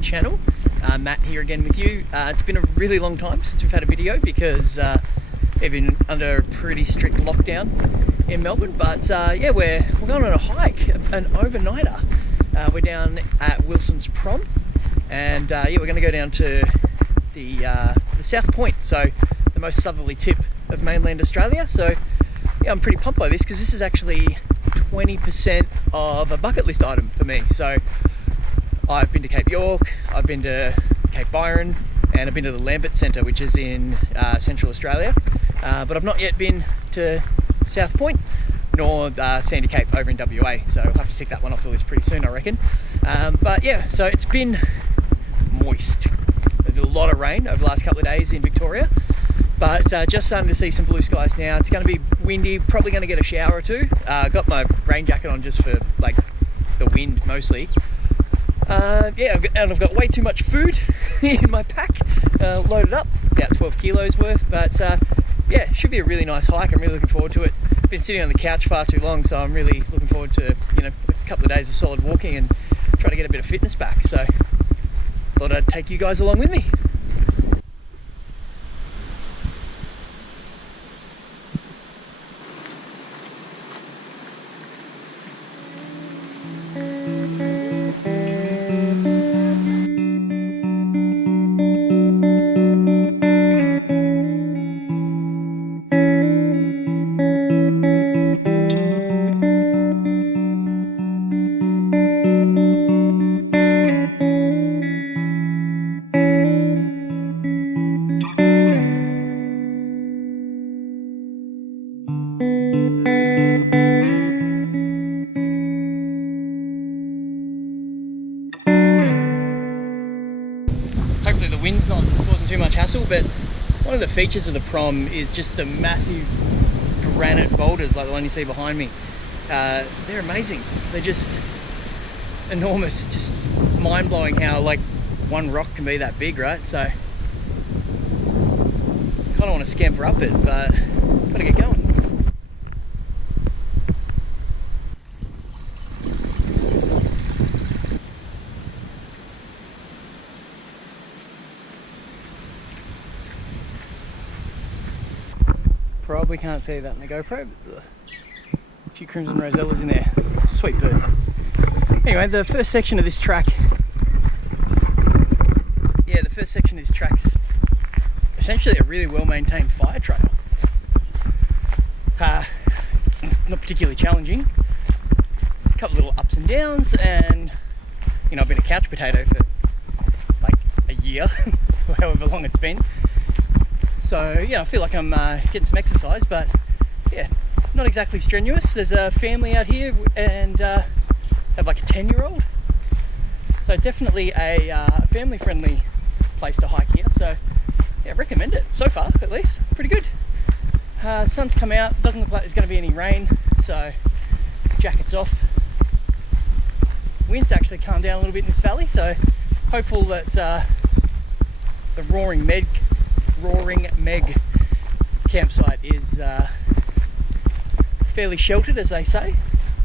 channel. Matt here again with you. It's been a really long time since we've had a video because we've been under a pretty strict lockdown in Melbourne, but yeah, we're going on a hike, an overnighter. We're down at Wilson's Prom, and yeah, we're going to go down to the South Point, so the most southerly tip of mainland Australia. So yeah, I'm pretty pumped by this because this is actually 20% of a bucket list item for me. So I've been to Cape York, I've been to Cape Byron, and I've been to the Lambert Centre, which is in Central Australia, but I've not yet been to South Point nor Sandy Cape over in WA, so I'll have to tick that one off the list pretty soon, I reckon. But yeah, so it's been moist. There's been a lot of rain over the last couple of days in Victoria, but just starting to see some blue skies now. It's going to be windy, probably going to get a shower or two. Got my rain jacket on just for like the wind mostly. Yeah, and I've got way too much food in my pack, loaded up, about 12 kilos worth, but yeah, should be a really nice hike. I'm really looking forward to it. Been sitting on the couch far too long, so I'm really looking forward to, you know, a couple of days of solid walking and try to get a bit of fitness back. So thought I'd take you guys along with me. Hopefully the wind's not causing too much hassle, but one of the features of the Prom is just the massive granite boulders like the one you see behind me. They're amazing. They're just enormous, just mind-blowing how like one rock can be that big, right? So kind of want to scamper up it, but gotta get going. Probably can't see that in the GoPro, but a few crimson rosellas in there. Sweet bird. Anyway, the first section of this track, yeah, the first section of this track's essentially a really well-maintained fire trail. It's not particularly challenging. A couple of little ups and downs, and you know, I've been a couch potato for like a year, however long it's been. So yeah, I feel like I'm getting some exercise, but yeah, not exactly strenuous. There's a family out here and have like a 10-year-old. So definitely a family-friendly place to hike here. So yeah, recommend it so far, at least. Pretty good. Sun's come out, doesn't look like there's going to be any rain, so jacket's off. Wind's actually calmed down a little bit in this valley, so hopeful that the Roaring Meg campsite is fairly sheltered, as they say,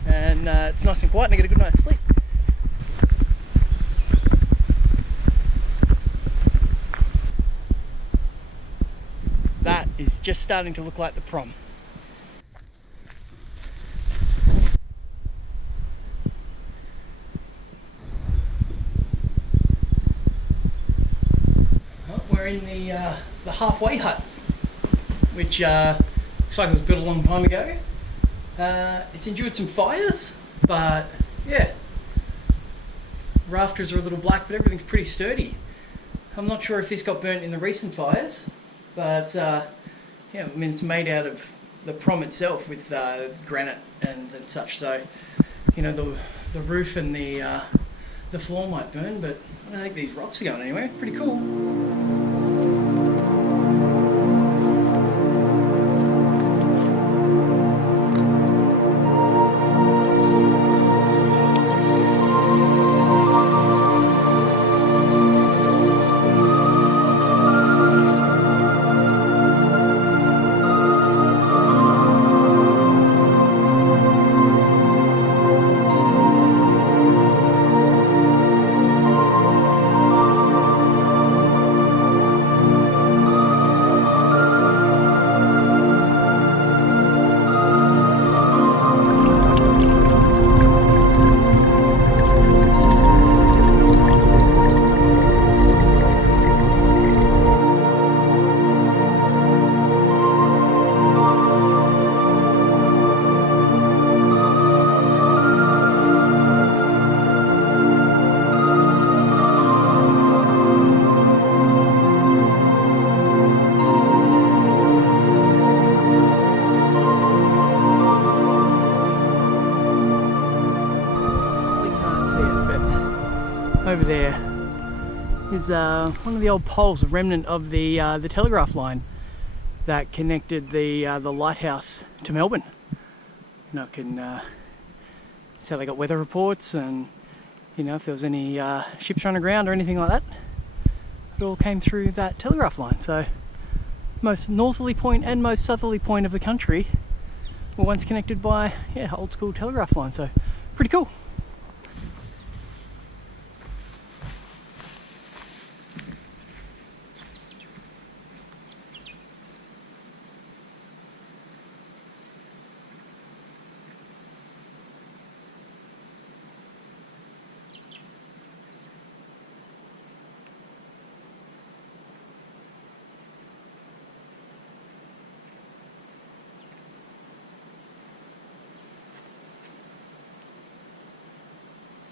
and it's nice and quiet and I get a good night's sleep. That is just starting to look like the Prom. We're in the halfway hut, which looks like it was built a long time ago. It's endured some fires, but yeah, rafters are a little black, but everything's pretty sturdy. I'm not sure if this got burnt in the recent fires, but yeah, I mean, it's made out of the Prom itself with granite and such, so you know, the roof and the floor might burn, but I don't think these rocks are going anywhere. It's pretty cool. over there is one of the old poles, a remnant of the Telegraph line that connected the lighthouse to Melbourne. And I can see they got weather reports, and if there was any ships run aground or anything like that, it all came through that Telegraph line. So most northerly point and most southerly point of the country were once connected by old school telegraph line. So pretty cool.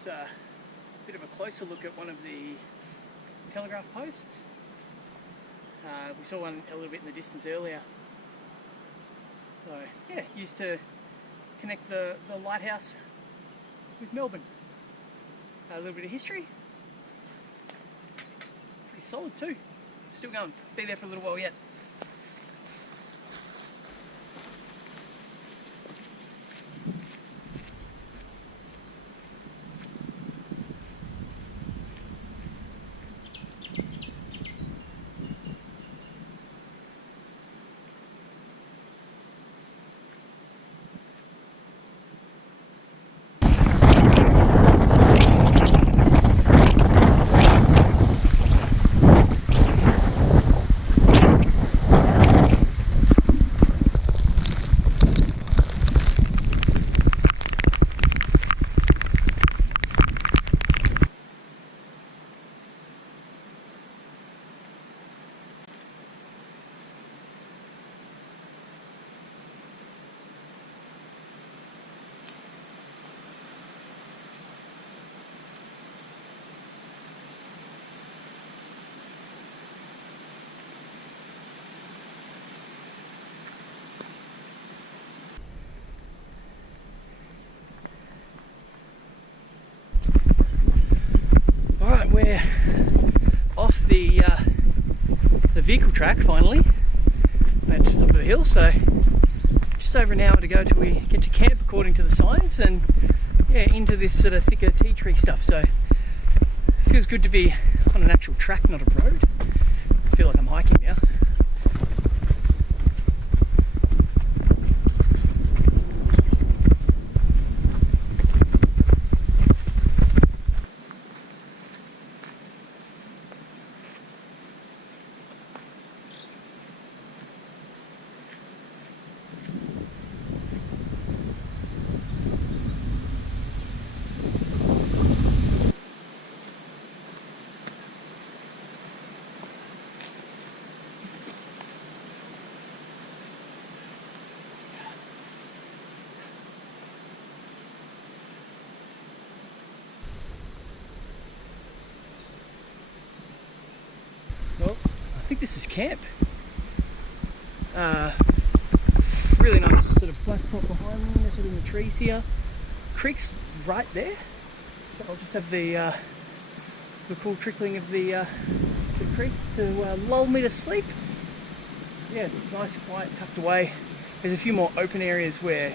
A bit of a closer look at one of the telegraph posts. We saw one a little bit in the distance earlier. So yeah, used to connect the lighthouse with Melbourne. A little bit of history. Pretty solid too. Still going. Be there for a little while yet. Alright, we're off the vehicle track finally. Made it to the top of the hill, so just over an hour to go till we get to camp according to the signs, and into this sort of thicker tea tree stuff. So it feels good to be on an actual track, not a road. I feel like I'm hiking now. Well, I think this is camp. Really nice sort of flat spot behind me, nestled in the trees here. Creek's right there, so I'll just have the cool trickling of the creek to lull me to sleep. Yeah, nice, quiet, tucked away. There's a few more open areas where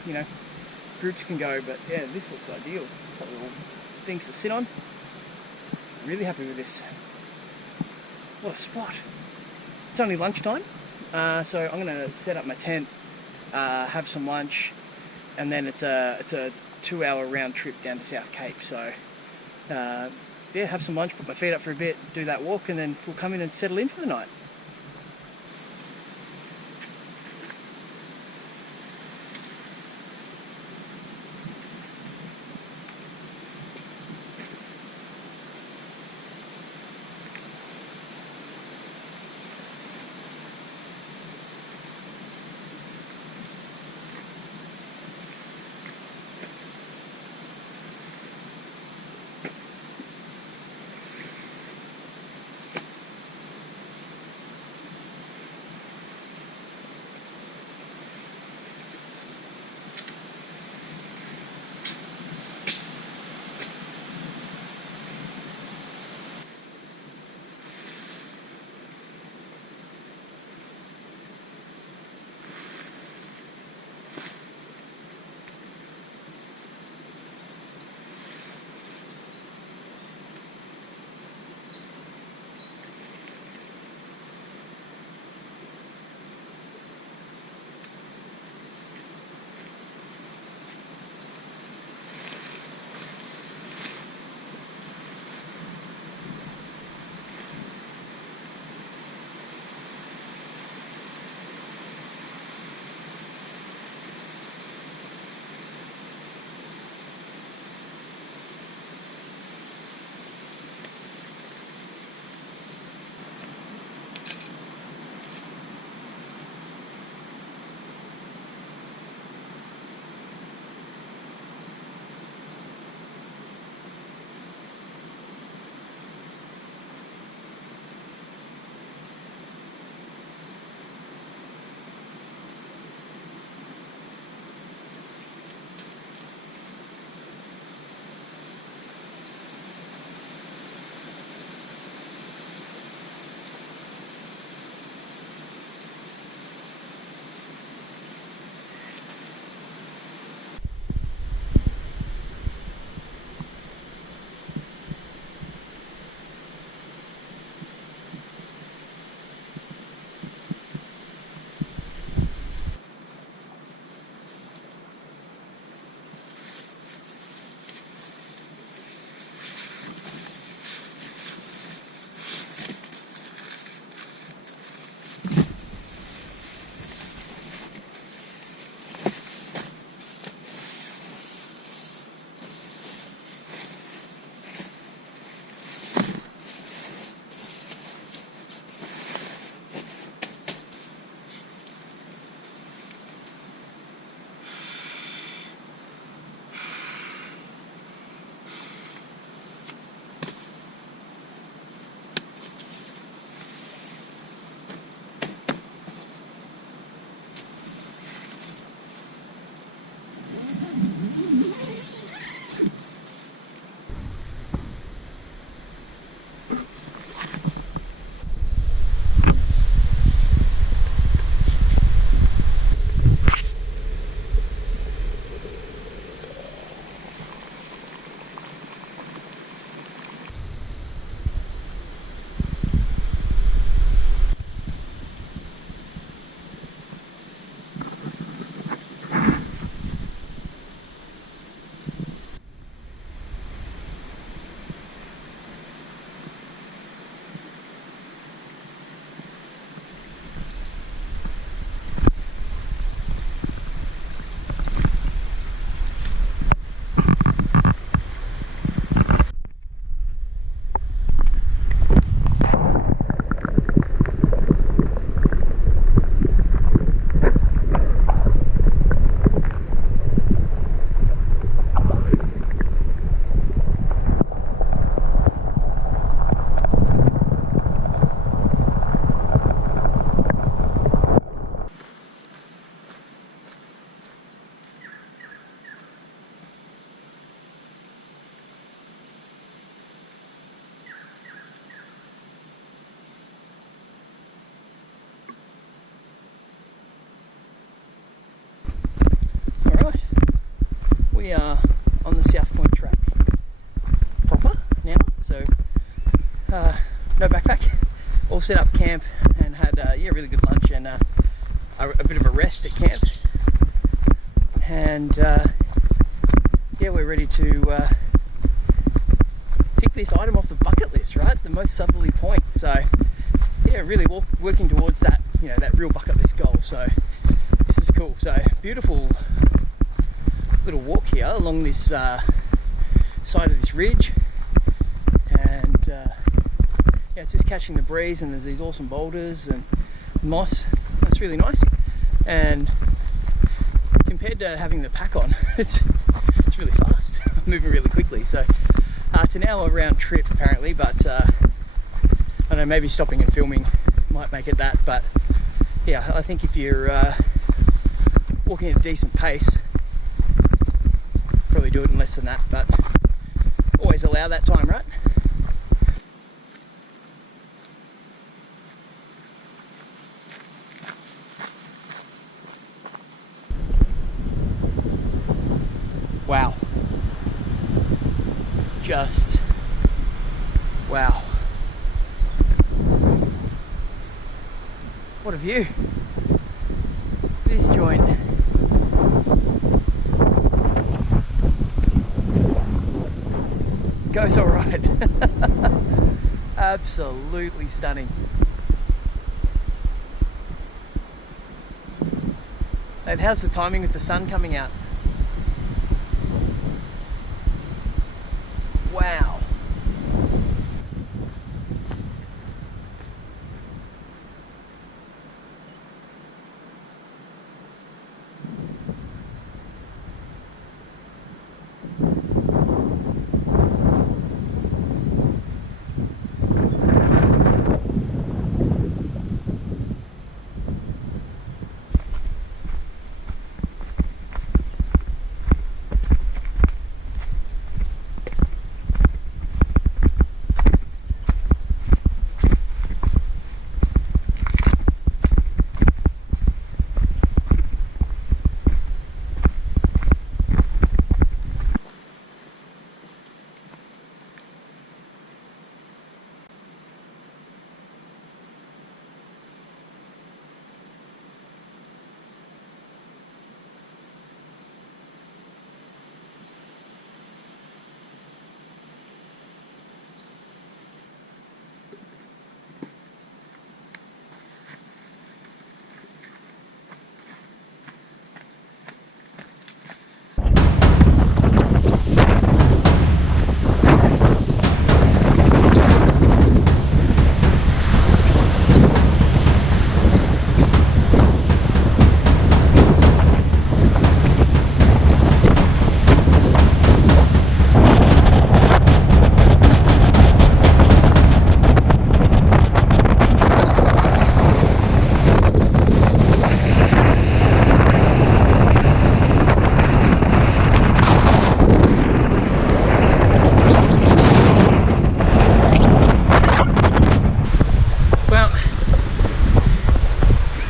groups can go, but yeah, this looks ideal. Couple of things to sit on. Really happy with this. What a spot. It's only lunchtime, so I'm going to set up my tent, have some lunch, and then it's a 2-hour round trip down to South Cape. So yeah, have some lunch, put my feet up for a bit, do that walk, and then we'll come in and settle in for the night. we are on the South Point track proper now, so no backpack, all set up camp and had yeah, really good lunch and a bit of a rest at camp, and yeah, we're ready to tick this item off the bucket list, right? The most southerly point. So yeah, really working towards that, you know, that real bucket list goal. So this is cool. So beautiful little walk here along this side of this ridge, and yeah, it's just catching the breeze, and there's these awesome boulders and moss. That's really nice, and compared to having the pack on, it's really fast, moving really quickly. So it's an hour round trip apparently, but I don't know, maybe stopping and filming might make it that, but yeah, I think if you're walking at a decent pace, probably do it in less than that, but always allow that time, right? Wow. Just wow. What a view. This joint. Goes all right. Absolutely stunning. And how's the timing with the sun coming out? Wow.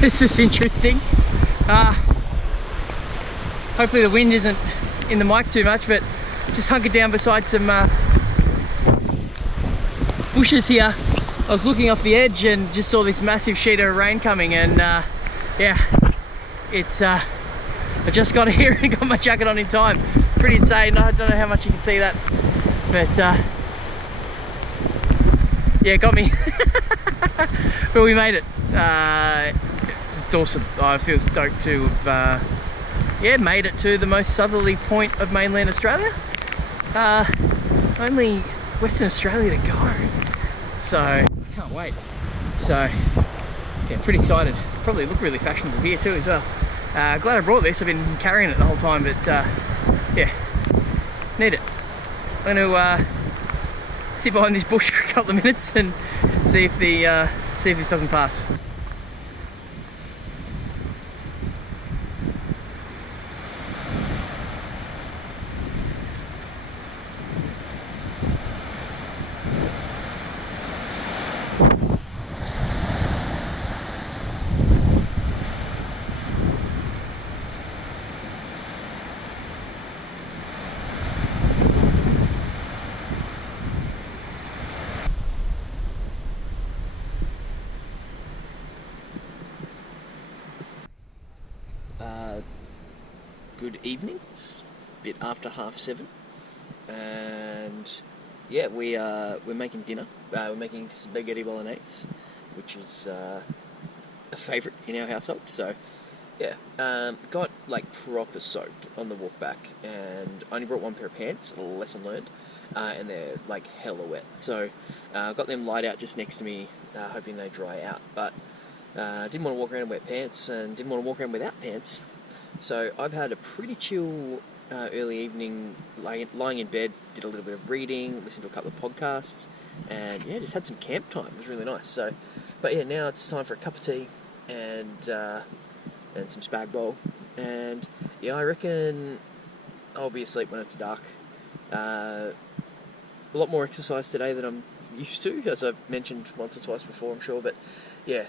This is interesting. Hopefully the wind isn't in the mic too much, but just hunkered down beside some bushes here. I was looking off the edge and just saw this massive sheet of rain coming, and yeah, it's I just got here and got my jacket on in time. Pretty insane. I don't know how much you can see that, but yeah, it got me. But we made it. It's awesome. I feel stoked to have yeah, made it to the most southerly point of mainland Australia. Only Western Australia to go, so I can't wait. So yeah, pretty excited. Probably look really fashionable here too as well. Glad I brought this. I've been carrying it the whole time, but yeah, need it. I'm going to sit behind this bush for a couple of minutes and see if this doesn't pass. good evening. It's a bit after 7:30, and yeah, we're making dinner. We're making spaghetti bolognese, which is a favourite in our household. So yeah, got like proper soaked on the walk back, and I only brought one pair of pants. A lesson learned, and they're like hella wet. So got them laid out just next to me, hoping they dry out. But didn't want to walk around in wet pants, and didn't want to walk around without pants. So I've had a pretty chill early evening, lying in bed, did a little bit of reading, listened to a couple of podcasts, and yeah, just had some camp time. It was really nice. So, but yeah, now it's time for a cup of tea and some spag bowl, and yeah, I reckon I'll be asleep when it's dark. A lot more exercise today than I'm used to, as I've mentioned once or twice before, I'm sure. But yeah,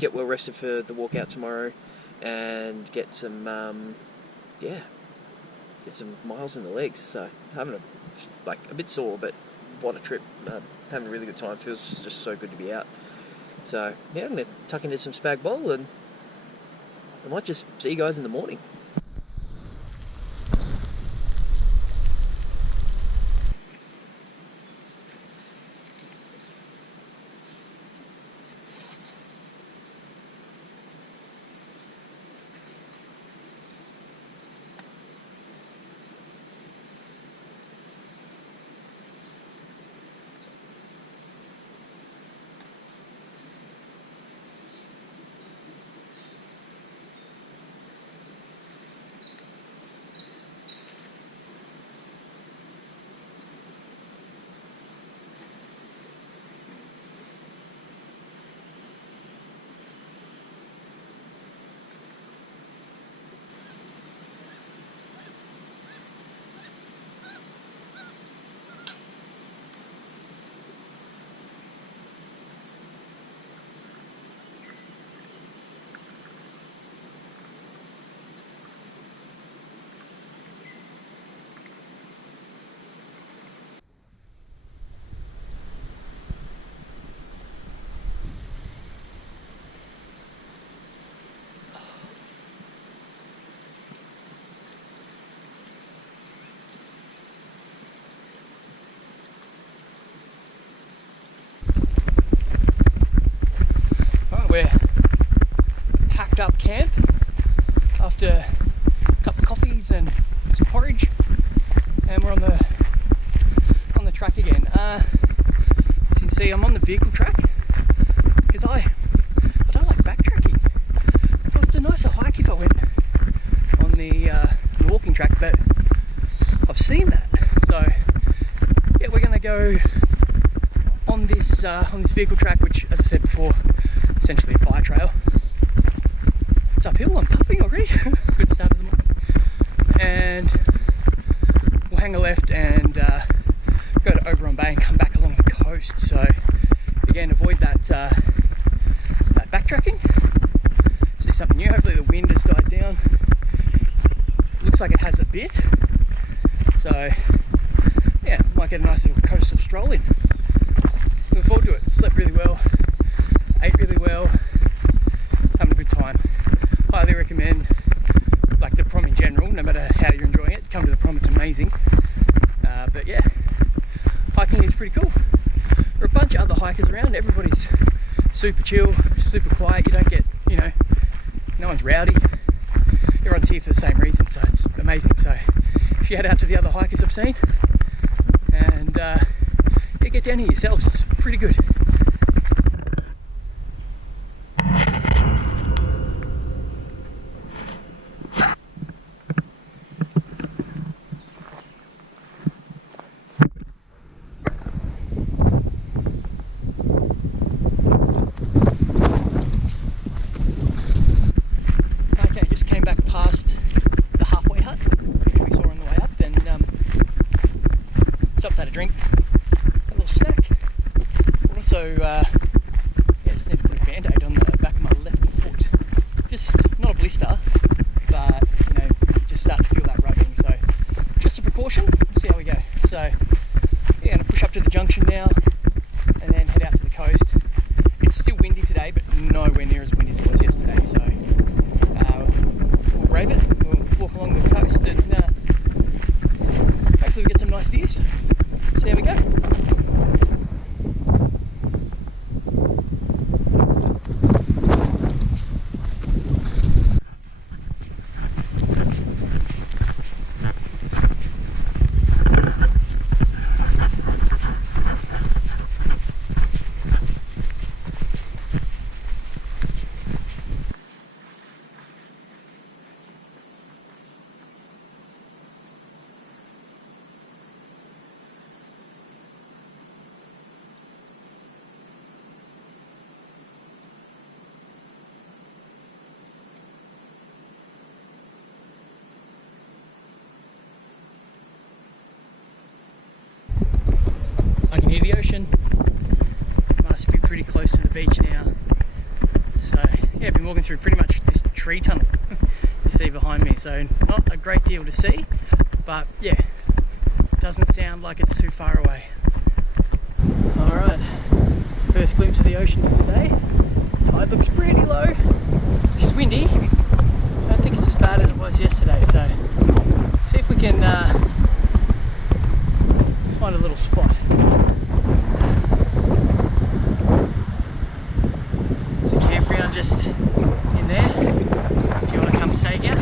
get well rested for the walk out tomorrow, and get some miles in the legs. So having a bit sore, but what a trip. Having a really good time. Feels just so good to be out. So yeah, I'm going to tuck into some spag bowl, and I might just see you guys in the morning. We're packed up camp after a couple of coffees and some porridge, and we're on the track again. As you can see, I'm on the vehicle track because I don't like backtracking. I thought it's a nicer hike if I went on the walking track, but I've seen that. So yeah, we're gonna go on this vehicle track, which, as I said before, essentially a fire trail. It's uphill, I'm puffing already. Good start of the morning. And we'll hang a left and go to Oberon Bay and come back along the coast. So again, avoid that backtracking. See something new. Hopefully the wind has died down. Looks like it has a bit. So yeah, might get a nice little coastal stroll in. Looking forward to it. Slept really well. Ate really well, having a good time. Highly recommend, like, the Prom in general, no matter how you're enjoying it. Come to the Prom, it's amazing. But yeah, hiking is pretty cool. There are a bunch of other hikers around. Everybody's super chill, super quiet. You don't get, no one's rowdy. Everyone's here for the same reason, so it's amazing. So shout out to the other hikers I've seen, and yeah, get down here yourselves. It's pretty good. Drink, a little snack. Also, just need to put a band-aid on the back of my left foot. Just not a blister, but just start to feel that rubbing. So, just a precaution. We'll see how we go. So, yeah, gonna push up to the junction now, and then head out to the coast. It's still windy today, but nowhere near as windy as it was yesterday. So, we'll brave it. around and hopefully we get some nice views. So there we go. I can hear the ocean. Must be pretty close to the beach now. So yeah, I've been walking through pretty much this tree tunnel you see behind me. So not a great deal to see, but yeah, doesn't sound like it's too far away. Alright, first glimpse of the ocean for the day. Tide looks pretty low. It's windy. I don't think it's as bad as it was yesterday, so let's see if we can find a little spot. There's a campground just in there if you want to come stay here.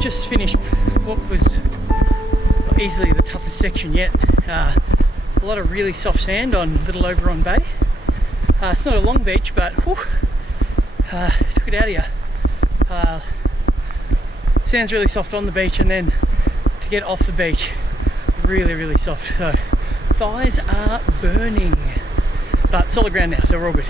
Just finished what was easily the toughest section yet. A lot of really soft sand on Little Oberon Bay. It's not a long beach, but whew, took it out of you. Sand's really soft on the beach, and then to get off the beach, really soft. So thighs are burning, but solid ground now, so we're all good.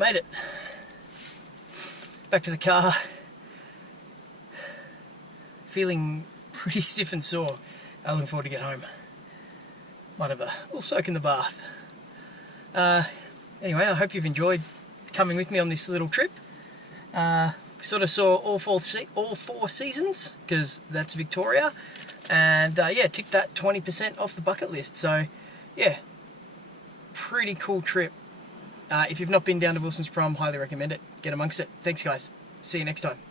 made it. Back to the car. Feeling pretty stiff and sore. I'm looking forward to get home. Might have a little soak in the bath. Anyway, I hope you've enjoyed coming with me on this little trip. Sort of saw all four seasons, because that's Victoria. And yeah, ticked that 20% off the bucket list. So yeah, pretty cool trip. If you've not been down to Wilson's Prom, highly recommend it. Get amongst it. Thanks guys. See you next time.